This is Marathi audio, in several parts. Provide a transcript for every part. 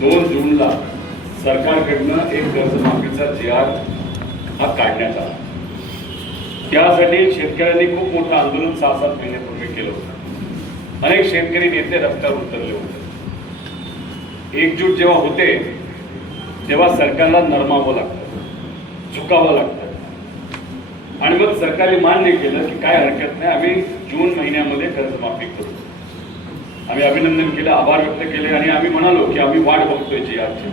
2 जूनला सरकारकडनं एक कर्जमाफीचा जी.आर. हा काढण्यात आला. त्यासाठी शेतकऱ्यांनी खूप मोठं आंदोलन 6-7 महिन्यापूर्वी केलं होतं. अनेक शेतकरी नेते रस्त्यावर उतरले होते. एकजूट जेव्हा होते तेव्हा सरकारला नरमावं लागतं, झुकावं लागतं. आणि मग सरकारने मान्य केलं की काय हरकत नाही, आम्ही जून महिन्यामध्ये कर्जमाफी करू. आम्ही अभिनंदन केलं, आभार व्यक्त केले आणि आम्ही म्हणालो की आम्ही वाट बघतोय जी.आरची.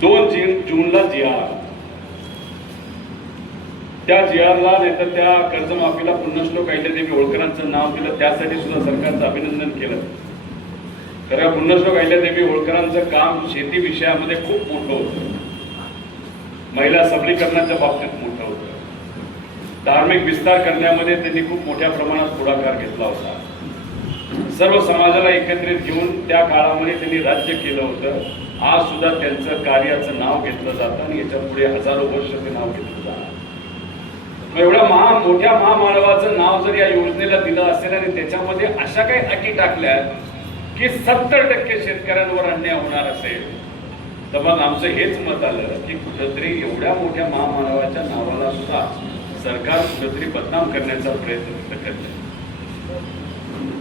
2 जूनला जी.आर आला. त्या जी.आरला नाहीतर त्या कर्जमाफीला पुण्यश्लोक अहिल्यादेवी होळकरांचं नाव दिलं, त्यासाठी सुद्धा सरकारचं अभिनंदन केलं. कारण पुण्यश्लोक अहिल्यादेवी होळकरांचं काम शेती विषयामध्ये खूप मोठं होतं, महिला सबलीकरणाच्या बाबतीत मोठं होतं, धार्मिक विस्तार करण्यामध्ये त्यांनी खूप मोठ्या प्रमाणात पुढाकार घेतला होता. सर्व समाजाला एकत्रित घेऊन त्या काळामध्ये त्यांनी राज्य केलं होतं. आज सुद्धा त्यांचं कार्याचं नाव घेतलं जातं आणि याच्या पुढे हजारो वर्ष ते नाव घेतलं जाणार. एवढ्या मोठ्या महामानवाचं नाव जर या योजनेला दिलं असेल आणि त्याच्यामध्ये अशा काही अटी टाकल्या की 70% शेतकऱ्यांवर अन्याय होणार असेल, तर मग आमचं हेच मत आलं की कुठंतरी एवढ्या मोठ्या महामानवाच्या नावाला सुद्धा सरकार कुठंतरी बदनाम करण्याचा प्रयत्न करते.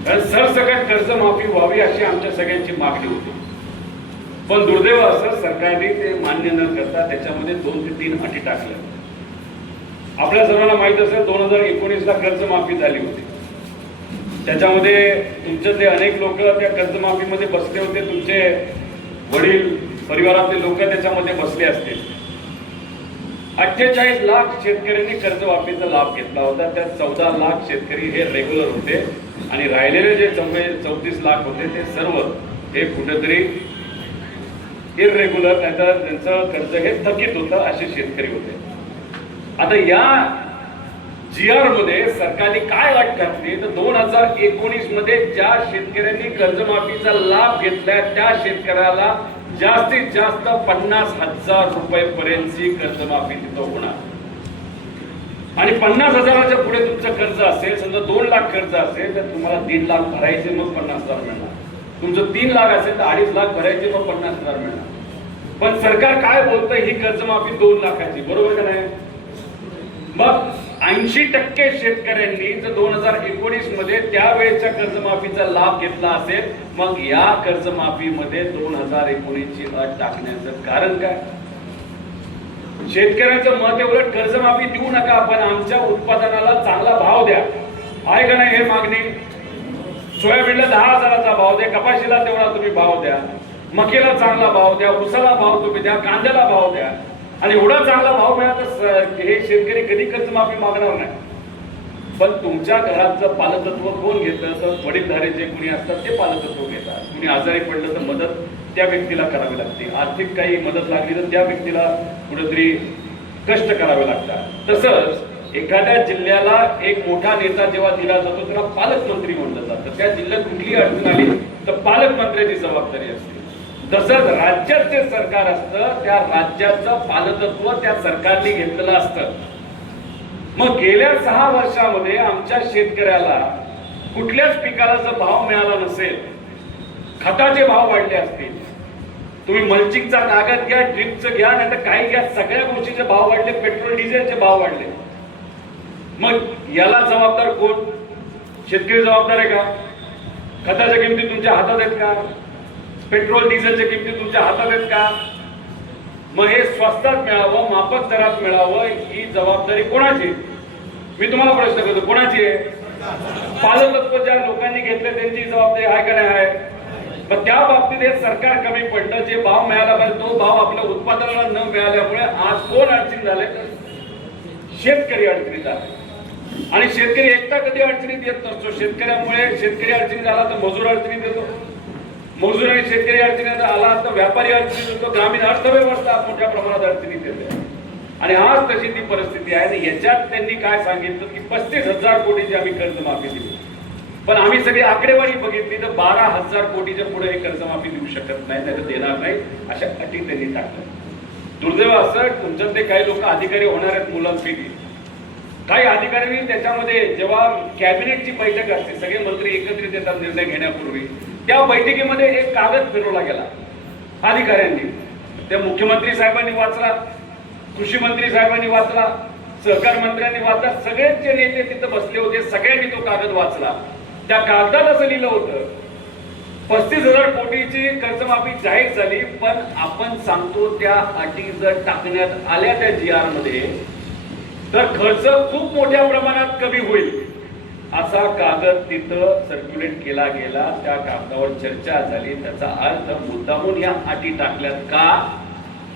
कारण सरसकट कर्जमाफी व्हावी अशी आमच्या सगळ्यांची मागणी होती. पण दुर्दैव असं सरकारने ते मान्य न करता त्याच्यामध्ये 2 ते 3 अटी टाकल्या. आपल्या सर्वांना माहित असेल 2019ला कर्जमाफी झाली होती. त्याच्यामध्ये तुमच्यातले अनेक लोक त्या कर्जमाफीमध्ये बसले होते. तुमचे वडील, परिवारातले लोक त्याच्यामध्ये बसले असतील. 48 लाख शेतकऱ्यांनी कर्जमाफीचा लाभ घेतला होता. त्यात 14 लाख शेतकरी हे रेग्युलर होते आणि राहिलेले जे 34 लाख होते ते सर्व हे कुठेतरी इरेग्युलर, नाहीतर त्यांचं कर्ज हे थकीत होतं, असे शेतकरी होते. आता या जी.आर. मध्ये सरकारने काय अट घातली तर 2019 मध्ये ज्या शेतकऱ्यांनी कर्जमाफीचा लाभ घेतलाय त्या शेतकऱ्याला जास्तीत जास्त 50,000 रुपयेपर्यंतची कर्जमाफी तिथं होणार. आणि 50,000च्या पुढे तुमचं कर्ज असेल, समजा 2 लाख कर्ज असेल तर तुम्हाला 1.5 लाख भरायचे, मग 50,000 मिळणार. तुमचं 3 लाख असेल तर 2.5 लाख भरायचे, मग 50,000 मिळणार. पण सरकार काय बोलतंय, ही कर्जमाफी 2 लाखाची, बरोबर का नाही? मग 80% शेतकऱ्यांनी जर 2019 मध्ये त्यावेळेच्या कर्जमाफीचा लाभ घेतला असेल, मग या कर्जमाफीमध्ये 2019 ची अट टाकण्याचं कारण काय? शेतकऱ्यांचं मत आहे उलट कर्जमाफी देऊ नका, पण आमच्या उत्पादनाला चांगला भाव द्या. आहे का नाही हे मागणी? सोयाबीनला 10,000चा भाव द्या, कपाशीला तेवढा तुम्ही भाव द्या, मकेला चांगला भाव द्या, उसाला भाव तुम्ही द्या, कांद्याला भाव द्या. आणि एवढा चांगला भाव मिळाला तर हे शेतकरी कधी कर्जमाफी मागणार नाही. पण तुमच्या घराचं पालकत्व कोण घेतं तर वडीलधारे जे कुणी असतात ते पालकत्व घेतात. कुणी आजारी पडलं तर मदत त्या व्यक्तीला करावी लागते, आर्थिक काही मदत लागली तर त्या व्यक्तीला कुठेतरी कष्ट करावे लागतात. तसंच एखाद्या जिल्ह्याला एक मोठा नेता जेव्हा दिला जातो त्याला पालकमंत्री म्हणलं जातं. त्या जिल्ह्यात कुठली अडचण आली तर पालकमंत्र्याची जबाबदारी असते. तसंच राज्यात जे सरकार असतं त्या राज्याचं पालकत्व त्या सरकारने घेतलेलं असतं. मग गेल्या 6 वर्षामध्ये आमच्या शेतकऱ्याला कुठल्याच पिकाला जर भाव मिळाला नसेल, खताचे भाव वाढले असतील, तुम्ही मल्चिंगचा कागद घ्या, ड्रिपचं घ्या, नाही तर काही घ्या, सगळ्या गोष्टीचे भाव वाढले, पेट्रोल डिझेलचे भाव वाढले. मग याला जबाबदार कोण? शेतकरी जबाबदार आहे का? खताच्या किमती तुमच्या हातात आहेत का? पेट्रोल डिझेलच्या किमती तुमच्या हातात आहेत का? मग हे स्वस्तात मिळावं, माफक दरात मिळावं, ही जबाबदारी कोणाची? मी तुम्हाला प्रश्न करतो, कोणाची आहे? पालकत्व ज्या लोकांनी घेतले त्यांची जबाबदारी आहे का नाही आहे? पण त्या बाबतीत हे सरकार कमी पडलं. जे भाव मिळाला पाहिजे तो भाव आपल्या उत्पादनाला न मिळाल्यामुळे आज कोण अडचणीत झाले तर शेतकरी अडचणीत आले. आणि शेतकरी एकटा कधी अडचणीत येत नसतो. शेतकऱ्यामुळे शेतकरी अडचणीत आला तर मजूर अडचणीत येतो, मजूर आणि शेतकरी अडचणीत आला तर व्यापारी अडचणीत येतो, ग्रामीण अर्थव्यवस्था मोठ्या प्रमाणात अडचणीत येते. आणि आज तशी ती परिस्थिती आहे. आणि याच्यात त्यांनी काय सांगितलं की 35,000 कोटीची आम्ही कर्जमाफी दिली. पण आम्ही सगळी आकडेवारी बघितली तर 12,000 कोटीच्या पुढे हे कर्जमाफी देऊ शकत नाही, त्याला देणार नाही, अशा अटी त्यांनी टाकल्या. दुर्दैव असं तुमच्यातले काही लोक अधिकारी होणार आहेत मुलांपैकी. काही अधिकाऱ्यांनी त्याच्यामध्ये जेव्हा कॅबिनेटची बैठक असते, सगळे मंत्री एकत्रित येतात निर्णय घेण्यापूर्वी, त्या बैठकीमध्ये एक कागद फिरवला गेला अधिकाऱ्यांनी, त्या मुख्यमंत्री साहेबांनी वाचला, कृषी मंत्री साहेबांनी वाचला, सहकार मंत्र्यांनी वाचला, सगळेच जे नेते तिथं बसले होते सगळ्यांनी तो कागद वाचला. त्या कागदात असं लिहिलं होतं 35,000 कोटीची कर्जमाफी जाहीर झाली, पण आपण सांगतो त्या अटी जर टाकण्यात आल्या त्या GR मध्ये तर खर्च खूप मोठ्या प्रमाणात कमी होईल असा कागद तिथं सर्क्युलेट केला गेला. त्या कागदावर चर्चा झाली. त्याचा अर्थ मुद्दामून या अटी टाकल्यात का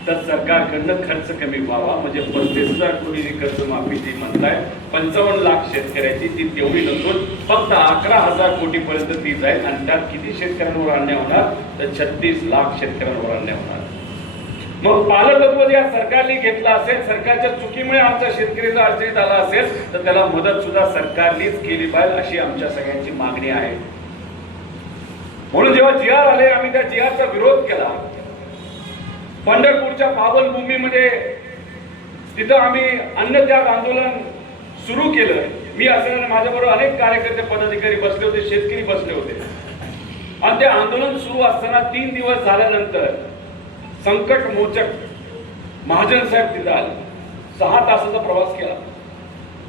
तर सरकारकडनं खर्च कमी व्हावा. म्हणजे 35,000 कोटीची कर्जमाफी जी म्हणताय 55 लाख शेतकऱ्याची ती तेवढी नसून फक्त 11,000 कोटी पर्यंत ती जाईल. आणि त्यात किती शेतकऱ्यांवर अन्याय होणार तर 36 लाख शेतकऱ्यांवर अन्याय होणार. मग पालकत्व या सरकारने घेतला असेल, सरकारच्या चुकीमुळे आमचा शेतकरी जर अडचणीत आला असेल तर त्याला मदत सुद्धा सरकारनेच केली पाहिजे अशी आमच्या सगळ्यांची मागणी आहे. म्हणून जेव्हा GR आले आम्ही त्या GRचा विरोध केला. पंढरपूरच्या पावनभूमीमध्ये तिथं आम्ही अन्नत्याग आंदोलन सुरू केलं. मी असताना माझ्याबरोबर अनेक कार्यकर्ते पदाधिकारी बसले होते, शेतकरी बसले होते. आणि ते आंदोलन सुरू असताना 3 दिवस झाल्यानंतर संकट मोचक महाजन साहेब तिथं आले. 6 तासाचा प्रवास केला.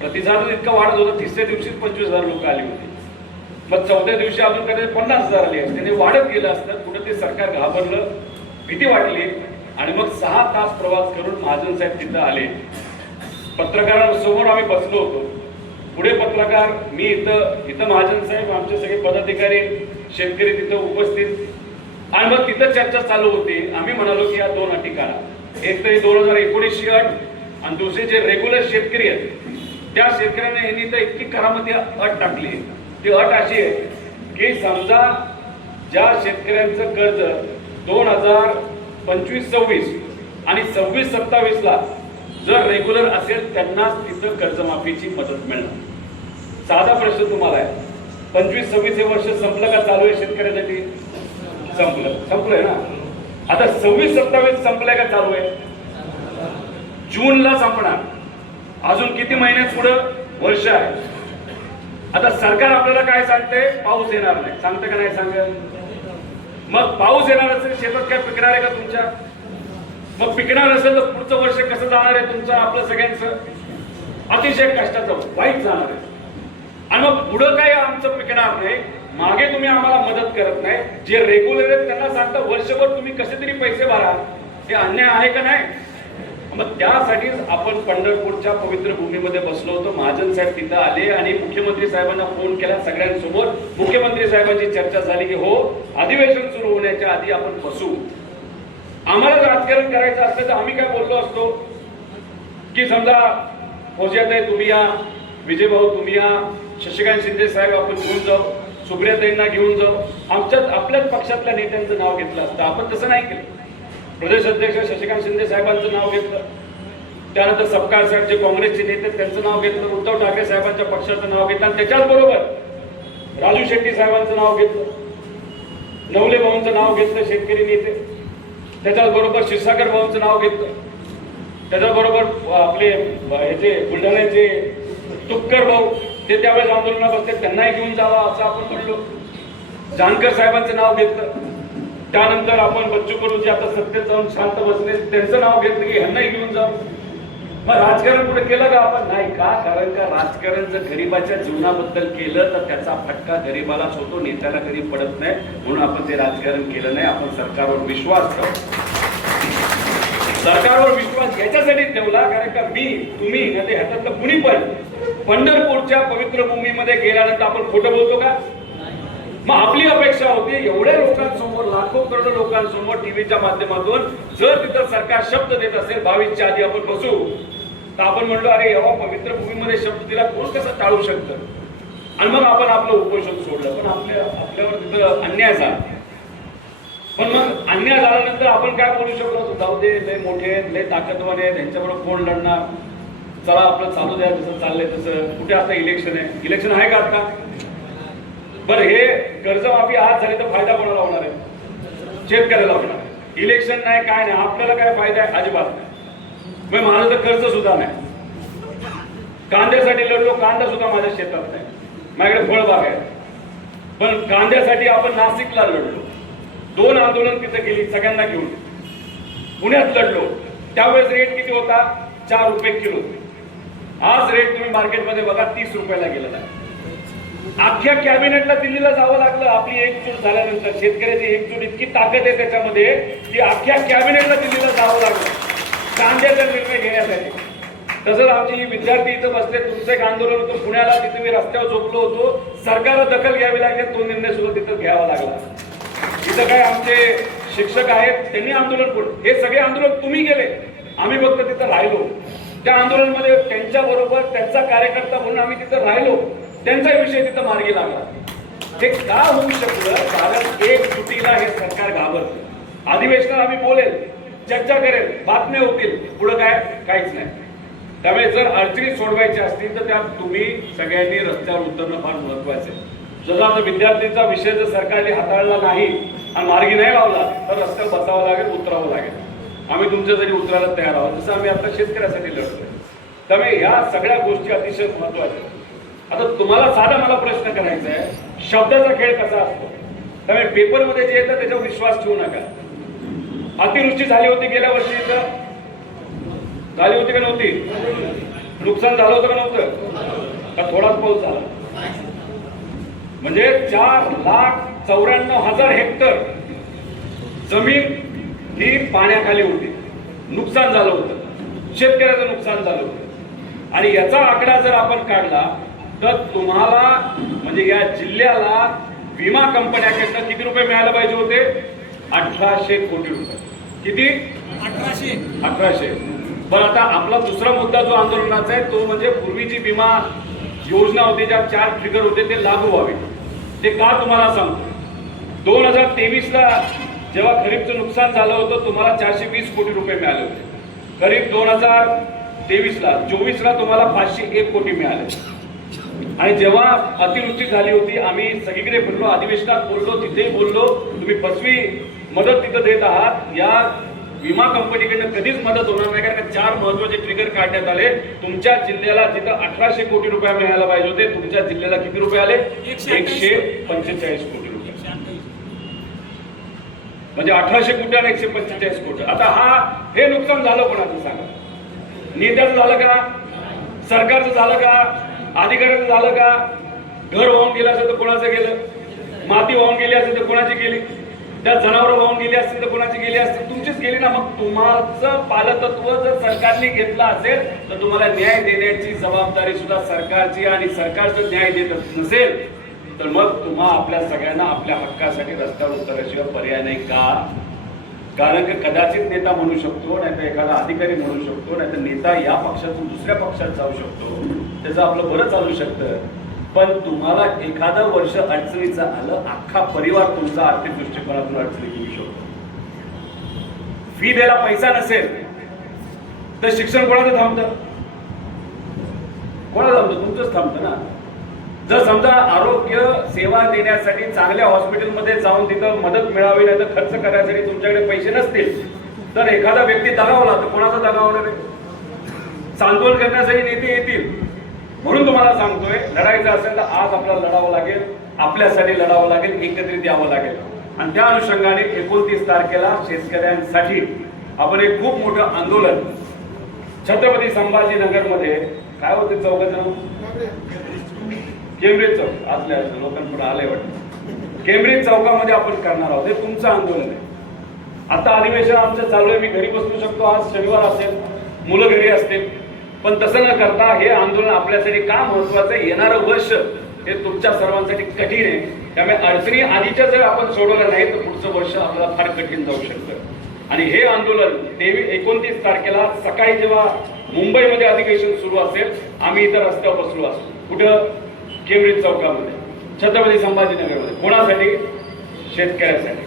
प्रतिसाद इतका वाढत होता. 3ऱ्या दिवशी 25,000 लोक आली होती. मग 4थ्या दिवशी अजून कधी 50,000 आली असते. त्याने वाढत गेलं असतं. कुठं ते सरकार घाबरलं, भीती वाटली आणि मग 6 तास प्रवास करून महाजन साहेब तिथं आले. पत्रकारांसमोर आम्ही बसलो होतो. पुढे पत्रकार, मी इथं महाजन साहेब, आमचे सगळे पदाधिकारी, शेतकरी तिथं उपस्थित. आणि मग तिथं चर्चा चालू होती. आम्ही म्हणालो की या 2 अटी काढा. एक तरी 2019ची अट आणि दुसरे जे रेग्युलर शेतकरी आहेत त्या शेतकऱ्यांना यांनी तर इतकी करामती अट टाकली. ती अट अशी आहे की समजा ज्या शेतकऱ्यांचं कर्ज 2025-26 आणि 26-27 ला जर रेग्युलर असेल त्यांनाच तिथं कर्जमाफीची मदत मिळणार. साधा प्रश्न तुम्हाला आहे, 25-26 हे वर्ष संपलं का चालू आहे शेतकऱ्यासाठी? संपलंय ना. आता 26-27 संपलंय का चालू आहे? जूनला संपणार. अजून किती महिन्यात पुढं वर्ष आहे. आता सरकार आपल्याला काय सांगते? पाऊस येणार नाही. सांगतं का नाही सांगत? मग पाऊस येणार असेल शेतात काय पिकणार आहे का तुमच्या? मग पिकणार असेल तर पुढचं वर्ष कसं जाणार आहे तुमचं? आपलं सगळ्यांचं अतिशय कष्टाचं वाईट जाणार आहे. आणि मग पुढं काय आमचं पिकणार नाही. मागे तुम्ही आम्हाला मदत करत नाही. जे रेग्युलर आहेत त्यांना सांगता वर्षभर तुम्ही कसे तरी पैसे भरा. हे अन्याय आहे का नाही? मग त्यासाठीच आपण पंढरपूरच्या पवित्र भूमीमध्ये बसलो होतो. महाजन साहेब तिथं आले आणि मुख्यमंत्री साहेबांना फोन केला. सगळ्यांसमोर मुख्यमंत्री साहेबांची चर्चा झाली की हो अधिवेशन सुरू होण्याच्या आधी आपण बसू. आम्हाला राजकारण करायचं असतं तर आम्ही काय बोललो असतो की समजा फौजियाताई तुम्ही या, विजयभाऊ तुम्ही या, शशिकांत शिंदे साहेब आपण घेऊन जाऊ, सुप्रियाताईंना घेऊन जाऊ. आपल्याच पक्षातल्या नेत्यांचं नाव घेतलं असतं. आपण तसं नाही केलं. प्रदेश अध्यक्ष शशिकांत शिंदे साहेबांचं नाव घेतलं. त्यानंतर सपकाळ साहेब जे काँग्रेसचे नेते त्यांचं नाव घेतलं. उद्धव ठाकरे साहेबांच्या पक्षाचं नाव घेतलं. आणि त्याच्याच बरोबर राजू शेट्टी साहेबांचं नाव घेतलं. नवले भाऊंचं नाव घेतलं शेतकरी नेते. त्याच्याच बरोबर क्षीरसागर भाऊंचं नाव घेतलं. त्याच्याबरोबर आपले ह्याचे बुलढाण्याचे तुपकर भाऊ ते त्यावेळेस आंदोलनात बसले त्यांनाही घेऊन जावा असं आपण म्हणलो. जानकर साहेबांचं नाव घेतलं. त्यानंतर आपण बच्चू कडू जे आता सत्तेत जाऊन शांत बसले त्यांचं नाव घेतलं की ह्यांनाही घेऊन जाऊ. मग राजकारण कुठे केलं का आपण? नाही का? कारण का राजकारण जर गरीबाच्या जीवनाबद्दल केलं तर त्याचा फटका गरीबालाच होतो, नेत्याला कधी पडत नाही. म्हणून आपण ते राजकारण केलं नाही. आपण सरकारवर विश्वास ठेवतो. सरकारवर विश्वास याच्यासाठी ठेवला कारण का मी तुम्ही ह्याच्यातलं कुणी पण पंढरपूरच्या पवित्र भूमीमध्ये गेल्यानंतर आपण खोटं बोलतो का? मग आपली अपेक्षा होती एवढ्या लोकांसमोर, लाखो करोडो लोकांसमोर टीव्हीच्या माध्यमातून जर तिथं सरकार शब्द देत असेल 22च्या आधी आपण बसू, तर आपण म्हणलो अरे एव्हा पवित्र भूमीमध्ये शब्द दिला कोण कसं टाळू शकतं? आणि मग आपण आपलं उपोषण सोडलं. पण आपल्यावर तिथं अन्याय झाला. पण मग अन्याय झाल्यानंतर आपण काय बोलू शकतो? जाऊ दे, लय मोठे आहेत, लय ताकदवान आहेत, त्यांच्याबरोबर कोण लढणार? चला आपलं चालू द्या जसं चाललंय तसं. कुठे आता इलेक्शन आहे? इलेक्शन आहे का आता? बरं हे कर्जमाफी आज झाली तर फायदा कोणाला होणार आहे? शेतकऱ्याला होणार आहे. इलेक्शन नाही काय नाही, आपल्याला काय फायदा आहे? अजिबात नाही. मग माझं तर कर्ज सुद्धा नाही. कांद्यासाठी लढलो, कांदा सुद्धा माझ्या शेतात नाही. माझ्याकडे फळबाग आहे. पण कांद्यासाठी आपण नाशिकला लढलो. 2 आंदोलन तिथे केली सगळ्यांना घेऊन, पुण्यात लढलो. त्यावेळेस रेट किती होता? 4 रुपये किलो. आज रेट तुम्ही मार्केटमध्ये बघा 30 रुपयाला गेलेला आहे. अख्ख्या कॅबिनेटला दिल्लीला जावं लागलं आपली एकजूट झाल्यानंतर. शेतकऱ्याची एकजूट इतकी ताकद आहे त्याच्यामध्ये की अख्ख्या कॅबिनेटला दिल्लीला जावं लागलं कांद्याचा निर्णय घेण्यासाठी. तसंच आमची ही विद्यार्थी इथं बसले, तुमचं एक आंदोलन होतं पुण्याला, तिथे मी रस्त्यावर झोपलो होतो, सरकारला दखल घ्यावी लागली, तो निर्णय सुद्धा तिथं घ्यावा लागला. इथं काय आमचे शिक्षक आहेत त्यांनी आंदोलन केलं, हे सगळे आंदोलन तुम्ही गेले, आम्ही फक्त तिथं राहिलो. त्या आंदोलनामध्ये त्यांच्या बरोबर त्यांचा कार्यकर्ता म्हणून आम्ही तिथं राहिलो, त्यांचा विषय तिथं मार्गी लागला. हे का होऊ शकलं? कारण एक सुटीला हे सरकार घाबरतं. अधिवेशनात आम्ही बोलेल, चर्चा करेल, बातम्या होतील, पुढं काय? काहीच नाही. त्यामुळे जर अडचणी सोडवायच्या असतील तर त्या तुम्ही सगळ्यांनी रस्त्यावर उतरणं फार महत्वाचं आहे. जर आता विद्यार्थीचा विषय जर सरकारने हाताळला नाही आणि मार्गी नाही लावला तर रस्त्यावर बसावं लागेल, उतरावं लागेल. आम्ही तुमच्यासाठी उतरायला तयार आहोत, जसं आम्ही आता शेतकऱ्यासाठी लढतोय. त्यामुळे ह्या सगळ्या गोष्टी अतिशय महत्वाच्या आहेत. आता तुम्हाला साधा मला प्रश्न करायचा आहे, शब्दाचा खेळ कसा असतो? त्यामुळे पेपरमध्ये जे येतं त्याच्यावर विश्वास ठेवू नका. अतिवृष्टी झाली होती गेल्या वर्षी, इथं झाली होती का नव्हती? नुकसान झालं होतं का नव्हतं? का थोडाच पाऊस झाला? म्हणजे 4,94,000 हेक्टर जमीन ही पाण्याखाली होती, नुकसान झालं होतं, शेतकऱ्याचं नुकसान झालं होतं. आणि याचा आकडा जर आपण काढला तर तुम्हाला म्हणजे या जिल्ह्याला विमा कंपन्याकडनं किती रुपये मिळायला पाहिजे होते? 1800 कोटी रुपये. किती? 1800. पण आता आपला दुसरा मुद्दा जो आंदोलनाचा आहे तो म्हणजे पूर्वीची विमा योजना होती, ज्या 4 ट्रिगर होते ते लागू व्हावे. ते का तुम्हाला सांगतो. 2023ला जेव्हा खरीपचं नुकसान झालं होतं तुम्हाला 420 कोटी रुपये मिळाले होते. खरीप 2023ला, 24ला तुम्हाला 501 कोटी मिळाले. आणि जेव्हा अतिवृष्टी झाली होती आम्ही सगळीकडे फिरलो, अधिवेशनात बोललो, तिथेही बोललो, तुम्ही फसवी मदत तिथं देत आहात. या विमा कंपनीकडनं कधीच मदत होणार नाही, कारण 4 महत्वाचे ट्रिगर काढण्यात आले. तुमच्या जिल्ह्याला जिथं 1800 कोटी रुपये मिळायला पाहिजे होते, तुमच्या जिल्ह्याला किती रुपये आले? 145 कोटी रुपये. म्हणजे 1800 कोटी आणि 145 कोटी. आता हे नुकसान झालं कोणाचं सांगा? नेत्याचं झालं का? सरकारचं झालं का? अधिकाऱ्याचं झालं का? घर वाहून गेलं असेल तर कोणाचं गेलं? माती वाहून गेली असेल तर कोणाची गेली? त्या जनावरं वाहून गेली असतील तर कोणाची गेली असतील? तुमचीच गेली ना. मग तुम्हाचं पालकत्व जर सरकारने घेतलं असेल तर तुम्हाला न्याय देण्याची जबाबदारी सुद्धा सरकारची, आणि सरकार जर न्याय देत नसेल तर मग तुम्हा आपल्या सगळ्यांना आपल्या हक्कासाठी रस्त्यावर उतरल्याशिवाय पर्याय नाही का? कारण कदाचित नेता म्हणू शकतो, नाहीतर एखादा अधिकारी म्हणू शकतो, नाहीतर नेता या पक्षातून दुसऱ्या पक्षात जाऊ शकतो, त्याचं आपलं बरं चालू शकतं. पण तुम्हाला एखादं वर्ष अडचणीचं आलं, अख्खा परिवार तुमचा आर्थिक दृष्टिकोनातून अडचणीत येऊ शकतो. फी द्यायला पैसा नसेल तर शिक्षण कोणाचं थांबतं? कोणाचं थांबतं? तुमचंच थांबतं ना. जर समजा आरोग्य सेवा देण्यासाठी चांगल्या हॉस्पिटलमध्ये जाऊन तिथं मदत मिळावी, नाही तर खर्च करण्यासाठी तुमच्याकडे पैसे नसतील तर एखादा व्यक्ती दगावला तर कोणाचा दगावणार आहे? सांत्वन करण्यासाठी नेते येतील. म्हणून तुम्हाला सांगतोय, लढायचं असेल तर आज आपल्याला लढावं लागेल, आपल्यासाठी लढावं लागेल, एकत्रित यावं लागेल. आणि त्या अनुषंगाने 29 तारखेला शेतकऱ्यांसाठी आपण एक खूप मोठं आंदोलन छत्रपती संभाजीनगरमध्ये, काय होते चौकाचं? केम्ब्रिज चौक. आतल्या लोकांपुढे आलंय वाटतं. केम्ब्रिज चौकामध्ये आपण करणार आहोत. हे तुमचं आंदोलन आहे. आता अधिवेशन आमचं चालू आहे, मी घरी बसू शकतो, आज शनिवार असेल, मुलं घरी असतील, पण तसं न करता हे आंदोलन आपल्यासाठी का महत्वाचं आहे? येणारं वर्ष हे तुमच्या सर्वांसाठी कठीण आहे. त्यामुळे अडचणी आधीच्या जर आपण सोडवल्या नाही तर पुढचं वर्ष आपल्याला फार कठीण जाऊ शकतं. आणि हे आंदोलन 29 तारखेला सकाळी जेव्हा मुंबईमध्ये अधिवेशन सुरू असेल, आम्ही इथं रस्त्यावर बसलो असतो. कुठं? केम्ब्रिज चौकामध्ये, छत्रपती संभाजीनगरमध्ये. कोणासाठी? शेतकऱ्यासाठी.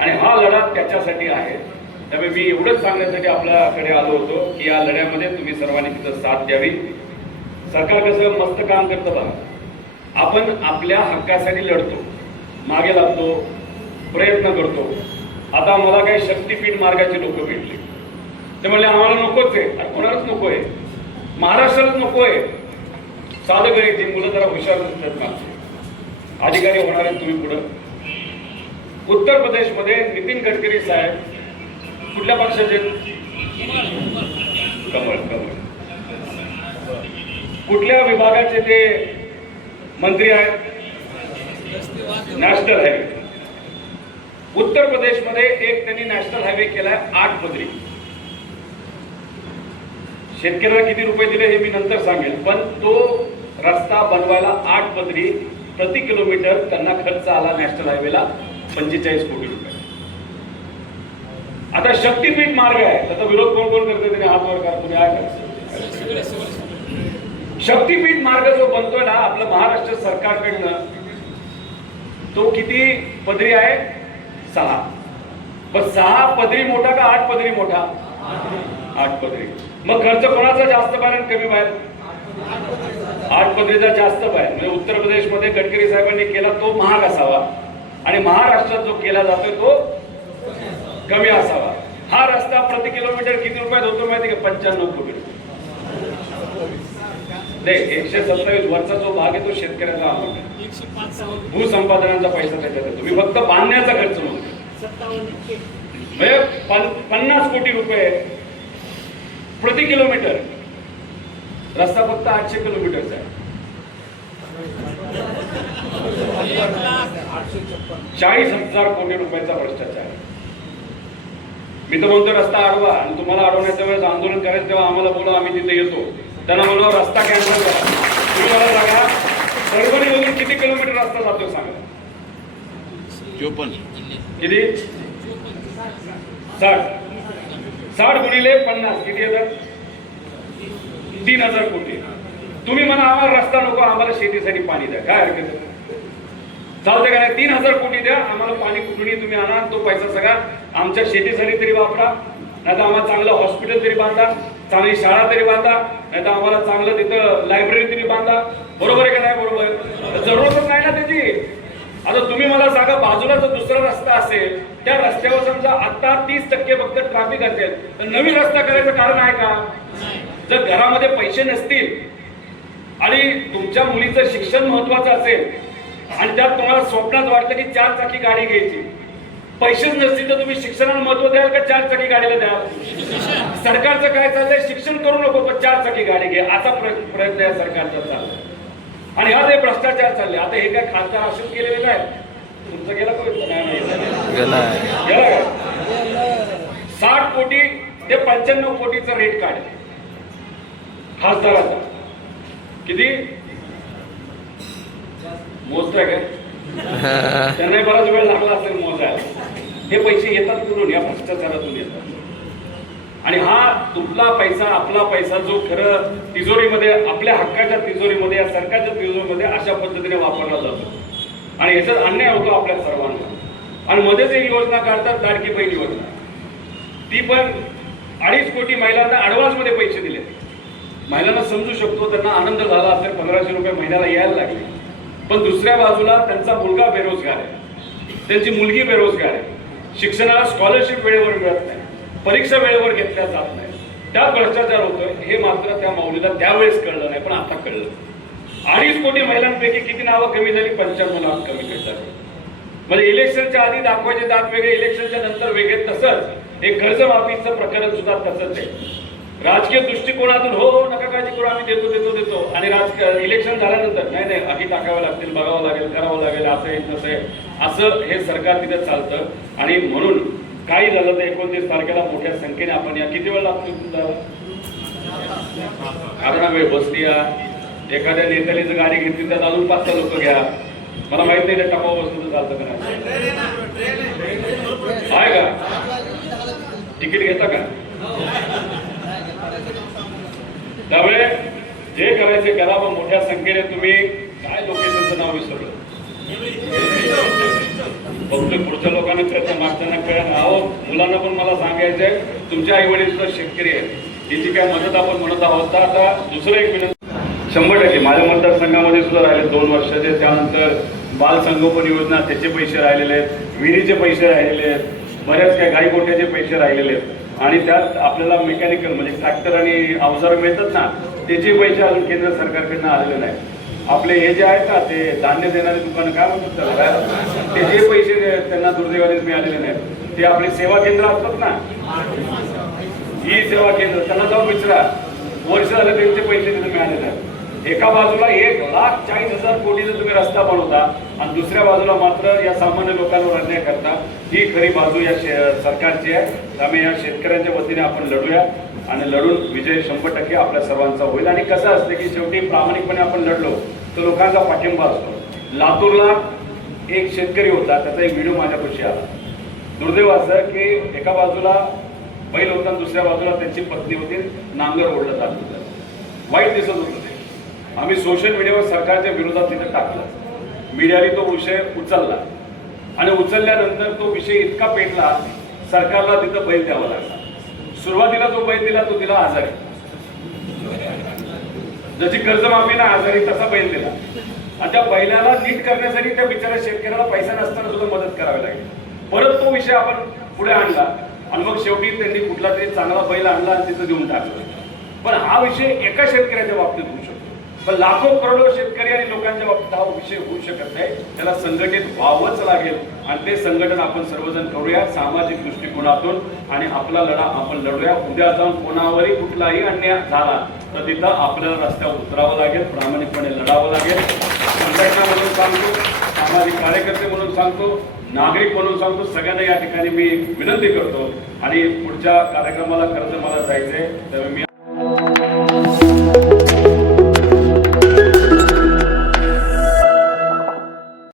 आणि हा लढा त्याच्यासाठी आहे. त्यामुळे मी एवढंच सांगण्यासाठी आपल्याकडे आलो होतो की या लढ्यामध्ये तुम्ही सर्वांनी तिथं साथ द्यावी. सरकार कसं मस्त काम करतं बघा. आपण आपल्या हक्कासाठी लढतो, मागे लागतो, प्रयत्न करतो. आता मला काही शक्तीपीठ मार्गाचे लोक भेटले, ते म्हणले आम्हाला नकोच आहे. अरे कोणालाच नको आहे, महाराष्ट्रालाच नको आहे. साधं गणित, मुलं जरा हुशार नसतात, मागचे अधिकारी होणार आहेत तुम्ही पुढं. उत्तर प्रदेशमध्ये नितीन गडकरी साहेब कुठल्या पक्षाचे? कमळ. कुठल्या विभागाचे ते मंत्री आहेत? National highway. उत्तर प्रदेशमध्ये एक त्यांनी नॅशनल हायवे केलाय 8 पदरी. शेतकऱ्याला किती रुपये दिले हे मी नंतर सांगेल, पण तो रस्ता बनवायला 8 पदरी प्रति किलोमीटर त्यांना खर्च आला नॅशनल हायवेला 45 कोटी रुपये. आता शक्तीपीठ मार्ग आहे, त्याचा विरोध कोण कोण करते त्याने हात वर करा, तुम्ही आहे. शक्तीपीठ मार्ग जो बनतोय ना आपलं महाराष्ट्र सरकारकडनं, तो किती पदरी आहे? 6. पण 6 पदरी मोठा का 8 पदरी मोठा? 8 पदरी. मग खर्च कोणाचा जास्त बाहेर कमी बाहेर? 8 पदरीचा जास्त बाहेर. म्हणजे उत्तर प्रदेशमध्ये गडकरी साहेबांनी केला तो महाग असावा आणि महाराष्ट्रात जो केला जातोय तो कमी असावा. हा रस्ता प्रति किलोमीटर किती रुपयात होतो माहिती का? 95 कोटी रुपये. 127 वरचा जो भाग आहे तो शेतकऱ्याचा आहे. भूसंपादनाचा पैसा त्याच्यात आहे. तुम्ही फक्त बांधण्याचा खर्च म्हणतो म्हणजे 50 कोटी रुपये प्रति किलोमीटर. रस्ता फक्त 800 किलोमीटरचा आहे. 40,000 कोटी रुपयाचा भ्रष्टाचार. मी तर म्हणतो रस्ता अडवा, आणि तुम्हाला अडवण्याच्या वेळेस आंदोलन करायचं तेव्हा आम्हाला बोला, आम्ही तिथे येतो. त्यांना म्हणून रस्ता कॅन्सल करा. तुम्ही मला सांगा परभणीमधून किती किलोमीटर रस्ता जातो सांगा? 54. किती? 60 गुणिले 50 किती येतात? 3,000 कोटी. तुम्ही म्हणा आम्हाला रस्ता नको, आम्हाला शेतीसाठी पाणी द्या, काय हरकत आहे? चालते का नाही? 3,000 कोटी द्या आम्हाला, पाणी कुठूनही तुम्ही आणा, तो पैसा सगळा आमच्या शेतीसाठी तरी वापरा, नाही तर आम्हाला चांगलं हॉस्पिटल तरी बांधा, चांगली शाळा तरी बांधा, नाही तर आम्हाला चांगलं तिथं लायब्ररी तरी बांधा. बरोबर आहे का नाही? बरोबर. जरूरतच नाही ना त्याची. आता तुम्ही मला सांगा, बाजूला जर दुसरा रस्ता असेल, त्या रस्त्यावर समजा आता 30% फक्त ट्रॅफिक असेल, तर नवीन रस्ता करायचं कारण आहे का? जर घरामध्ये पैसे नसतील आणि तुमच्या मुलीचं शिक्षण महत्वाचं असेल आणि त्यात तुम्हाला स्वप्नात वाटलं की 4 चाकी गाडी घ्यायची, पैसेच नसतील तर तुम्ही शिक्षणाला महत्व द्याल का 4 चाकी गाडीला द्याल? सरकारचं काय चाललंय? शिक्षण करू नको पण 4 चाकी गाडी घे, असा प्रयत्न या सरकारचा चाललाय. आणि हा ते भ्रष्टाचार चालले. आता हे काय खासदार असेच केलेले नाही. तुमचं गेला गेला 60 कोटी ते 95 कोटीचा रेट काढले खासदाराचा. किती मोजताय काय? त्यांना बराच वेळ लागला असेल मोजायला. हे पैसे येतात कुठून? या भ्रष्टाचारातून येतात. आणि हा तुमचा पैसा, आपला पैसा जो खरं तिजोरीमध्ये, आपल्या हक्काच्या तिजोरीमध्ये, या सरकारच्या तिजोरीमध्ये अशा पद्धतीने वापरला जातो आणि याच्यात अन्याय होतो आपल्या सर्वांना. आणि मध्येच एक योजना काढतात, लाडकी बहीण योजना. ती पण 2.5 कोटी महिलांना ऍडव्हान्स मध्ये पैसे दिले. महिलांना समजू शकतो, त्यांना आनंद झाला असेल, 1500 रुपये महिन्याला यायला लागले. पण दुसऱ्या बाजूला त्यांचा मुलगा बेरोजगार आहे, त्यांची मुलगी बेरोजगार आहे, शिक्षणाला स्कॉलरशिप वेळेवर मिळत नाही, परीक्षा वेळेवर घेतल्या जात नाही, त्यात भ्रष्टाचार होतोय. हे मात्र त्या माऊलीला त्यावेळेस कळलं नाही, पण आता कळलं. 2.5 कोटी महिलांपैकी किती नावं कमी झाली? 95 नावं कमी करतात. म्हणजे इलेक्शनच्या आधी दाखवायचे दात वेगळे, इलेक्शनच्या नंतर वेगळे. तसंच एक कर्जमाफीचं प्रकरण सुद्धा तसंच आहे. राजकीय दृष्टिकोनातून हो हो नका काळजी करू, आम्ही देतो आणि इलेक्शन झाल्यानंतर नाही नाही आधी टाकावं लागतील, बघावं लागेल, करावं लागेल, असं आहे तसं आहे, असं हे सरकार तिथे चालतं. आणि म्हणून काही झालं तर 29 तारखेला मोठ्या संख्येने आपण या. किती वेळ लागतो तुमचा? कारण वेळ बसली या. एखाद्या नेत्याने जर गाडी घेतली तर अजून 5 लोक घ्या. मला माहित नाही त्या टपावर बसून चालतं का नाही. आहे का? तिकीट घेता का? त्यामुळे जे करायचे करा, पण मोठ्या संख्येने तुम्ही. काय लोकेशनचं नाव विसरलं, फक्त पुढच्या लोकांना कळतं, मागच्यांना कळत. अहो मुलांना पण मला सांगायचंय, तुमच्या आई वडील सुद्धा शेतकरी आहे, तिची काय मदत आपण म्हणत आहोत. आता दुसरं एक विनंती, 100% माझ्या मतदारसंघामध्ये सुद्धा राहिले 2 वर्षाचे. त्यानंतर बाल संगोपन योजना त्याचे पैसे राहिलेले आहेत, विहिरीचे पैसे राहिलेले आहेत, बऱ्याच काही गाई गोठ्याचे पैसे राहिलेले आहेत. आणि त्यात आपल्याला मेकॅनिकल म्हणजे ट्रॅक्टर आणि अवजार मिळतात ना, त्याचे पैसे अजून केंद्र सरकारकडनं आलेले नाही. आपले हे जे आहेत ना ते धान्य देणारे दुकानं काय म्हणतात त्याला, ते जे पैसे त्यांना दुर्दैवाने मिळालेले नाहीत ते आपली सेवा केंद्र असतात ना, ही सेवा केंद्र, त्यांना जाऊन विचारा, वर्ष झालं त्यांचे पैसे तिथे मिळाले नाहीत. एका बाजूला 1,40,000 कोटीचा तुम्ही रस्ता बनवता आणि दुसऱ्या बाजूला मात्र या सामान्य लोकांवर अन्याय करता. ही खरी बाजू या सरकारची आहे. त्यामुळे या शेतकऱ्यांच्या वतीने आपण लढूया आणि लढून विजय 100% आपल्या सर्वांचा होईल. आणि कसं असतं की शेवटी प्रामाणिकपणे आपण लढलो तर लोकांचा पाठिंबा असतो. लातूरला एक शेतकरी होता, त्याचा एक व्हिडिओ माझ्यापाशी आला. दुर्दैव असं की एका बाजूला बैल होता, दुसऱ्या बाजूला त्यांची पत्नी होती, नांगर ओढलं जात होतं, वाईट दिसत होतं ते. आम्ही सोशल मीडियावर सरकारच्या विरोधात तिथे टाकलं, मीडियाने तो विषय उचलला आणि उचलल्यानंतर तो विषय इतका पेटला, सरकारला तिथं बैल द्यावा लागला. सुरुवातीला जो बैल दिला तो दिला आजारी, जशी कर्जमाफी ना आजारी तसा बैल दिला आणि त्या बैलाला नीट करण्यासाठी त्या बिचाऱ्या शेतकऱ्याला पैसा नसताना सुद्धा मदत करावी लागेल. परत तो विषय आपण पुढे आणला आणि मग शेवटी त्यांनी कुठला तरी चांगला बैल आणला आणि तिथं देऊन टाकलं. पण हा विषय एका शेतकऱ्याच्या बाबतीत होऊ शकतो, पण लाखो करोडो शेतकरी आणि लोकांच्या बाबतीत हा विषय होऊ शकत नाही. त्याला संघटित व्हावंच लागेल आणि ते संघटन आपण सर्वजण करूया सामाजिक दृष्टिकोनातून आणि आपला लढा आपण लढूया. उद्या जाऊन कोणावरही कुठलाही अन्याय झाला तर तिथं आपल्याला रस्त्यावर उतरावं लागेल, प्रामाणिकपणे लढावं लागेल. संघटना म्हणून सांगतो, सामाजिक कार्यकर्ते म्हणून सांगतो, नागरिक म्हणून सांगतो, सगळ्यांना या ठिकाणी मी विनंती करतो. आणि पुढच्या कार्यक्रमाला खरं तर मला जायचंय, त्यामुळे मी